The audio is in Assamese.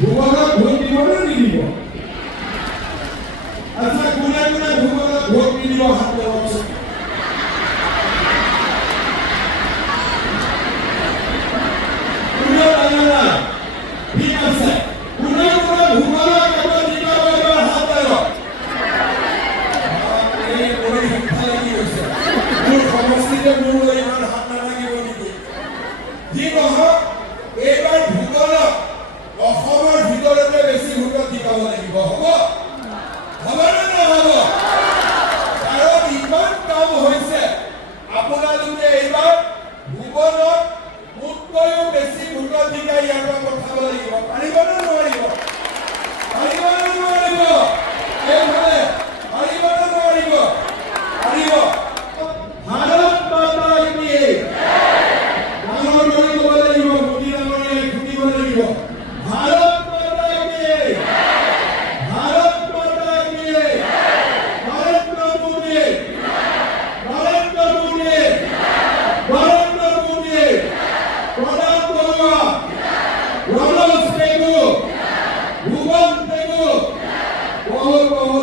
ভূগোলত ভোট দিব নে নিদিব? আচ্ছা কোনে কোনে ভূগোলত ভোট নিদিব হাত লগাওকচোন। ঠিক আছে, কোনে কোনে ভূগোলত এবাৰ নিদিব এবাৰ হাত লগাওক। এই মোৰ শিক্ষা লাগি গৈছে, মোৰ সমষ্টিতে মোৰ ইমান হাত নালাগিব নেকি? যি নহওক এইবাৰ ভূগোলত অসমৰ ভিতৰতে বেছি ভোটত জিকাব লাগিব। হ'ব হ'বনে নহ'ব? কাৰণ ইমান কাম হৈছে, আপোনালোকে এইবাৰ ভূগোলত মোতকৈও বেছি ভোটত জিকাই ইয়াৰ পৰা পঠাব লাগিব। পাৰিবনে নোৱাৰিব? পাৰিবনে নোৱাৰিব? এইফালে পাৰিবনে নোৱাৰিব? পাৰিব। ভাৰত মাতা কি ডাঙৰ কৰি ক'ব লাগিব, মোদী ডাঙৰীয়াই ফুটিব লাগিব। ভাৰত মাতা কি, ভাৰত মাতা কি, নৰেন্দ্ৰ মোদী, নৰেন্দ্ৰ মোদী, নৰেন্দ্ৰ মোদী, প্ৰণৱ বৰুৱা, ৰমেশ পেগু, ভুৱন পেগু, বহুত বহুত